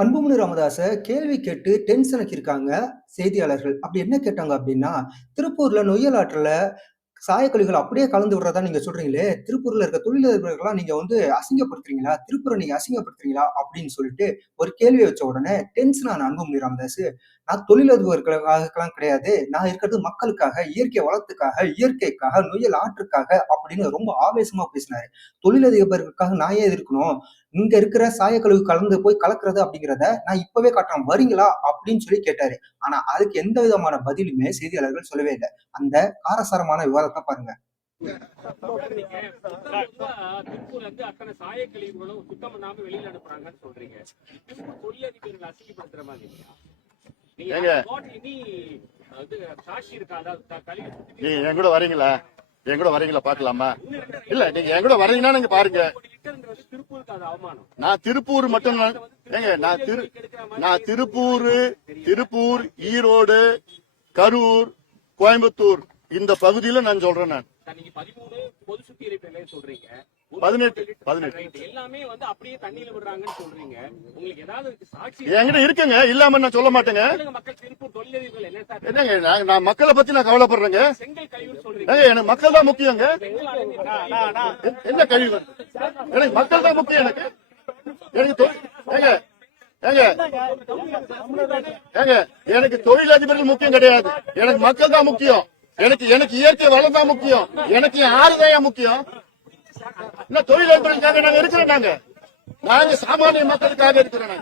அன்புமணி ராமதாஸ கேள்வி கேட்டு டென்ஷன் ஆக்கியிருக்காங்க செய்தியாளர்கள். அப்படி என்ன கேட்டாங்க அப்படின்னா, திருப்பூர்ல நொய்யல் ஆற்றுல சாயக்கழிவுகள அப்படியே கலந்து விடுறதா நீங்க சொல்றீங்களே, திருப்பூர்ல இருக்க தொழிலதிபர்கள்லாம் நீங்க வந்து அசிங்கப்படுத்துறீங்களா? திருப்பூர நீங்க அசிங்கப்படுத்துறீங்களா? அப்படின்னு சொல்லிட்டு ஒரு கேள்விய வச்ச உடனே டென்ஷன் ஆன அன்புமணி ராமதாஸ், நான் தொழிலதிபர்களுக்காகலாம் கிடையாது. நான் இருக்கிறது மக்களுக்காக, இயற்கை வளத்துக்காக, இயற்கைக்காக, நொய்யல் ஆற்றுக்காக அப்படின்னு ரொம்ப ஆவேசமா பேசினாரு. தொழிலதிபர்களுக்காக நான் ஏன் இருக்கணும்? இங்க இருக்கிற சாயக்கழிவு கலந்து போய் கலக்கிறது அப்படிங்கிறத நான் இப்பவே காட்டுறேன். வரீங்களா? அப்படின்னு சொல்லி கேட்டாரு. ஆனா அதுக்கு எந்த விதமான பதிலுமே செய்தியாளர்கள் சொல்லவே இல்ல. அந்த காரசாரமான விவாதத்த பாருங்க. திருப்பூர்ல இருந்து அத்தனை சாய கழிவுகளும் சுத்தம் பண்ணாம வெளியில அனுப்புறாங்கன்னு சொல்றீங்க. தொழிலதிபர்கள் அசிங்கப்படுத்துற மாதிரி சாட்சி இருக்கா? நீ என் கூட வரீங்களா? என் கூட வரீங்களா பாக்கலாமா? இல்ல நீங்க என் கூட வரீங்கன்னா நீங்க பாருங்க. நான் திருப்பூர் மட்டும் ஏங்க நான் திருப்பூர், ஈரோடு, கரூர், கோயம்புத்தூர் இந்த பகுதியில நான் சொல்றேன். நான் 18 எல்லாமே வந்து அப்படியே தண்ணியில விடுறாங்கன்னு சொல்றீங்க. உங்களுக்கு ஏதாவது சாட்சி என்கிட்ட இருக்குங்க, இல்லாம நான் சொல்ல மாட்டேங்க. என்னங்க நான் மக்களை பத்தி நான் கவலைப்படுறேங்க. எனக்கு மக்கள் தான் முக்கியங்க. என்ன கழிவு? எனக்கு மக்கள் தான் முக்கியம். எனக்கு தொழிலதிபர்கள் முக்கியம் கிடையாது. எனக்கு மக்கள் தான் முக்கியம். எனக்கு இயற்கை வளம் தான் முக்கியம். எனக்கு ஆறுதான் முக்கியம். தொழிலதிபர்களுக்காக நாங்க இருக்கிறோம். நாங்க சாமானிய மக்களுக்காக இருக்கிறோம்.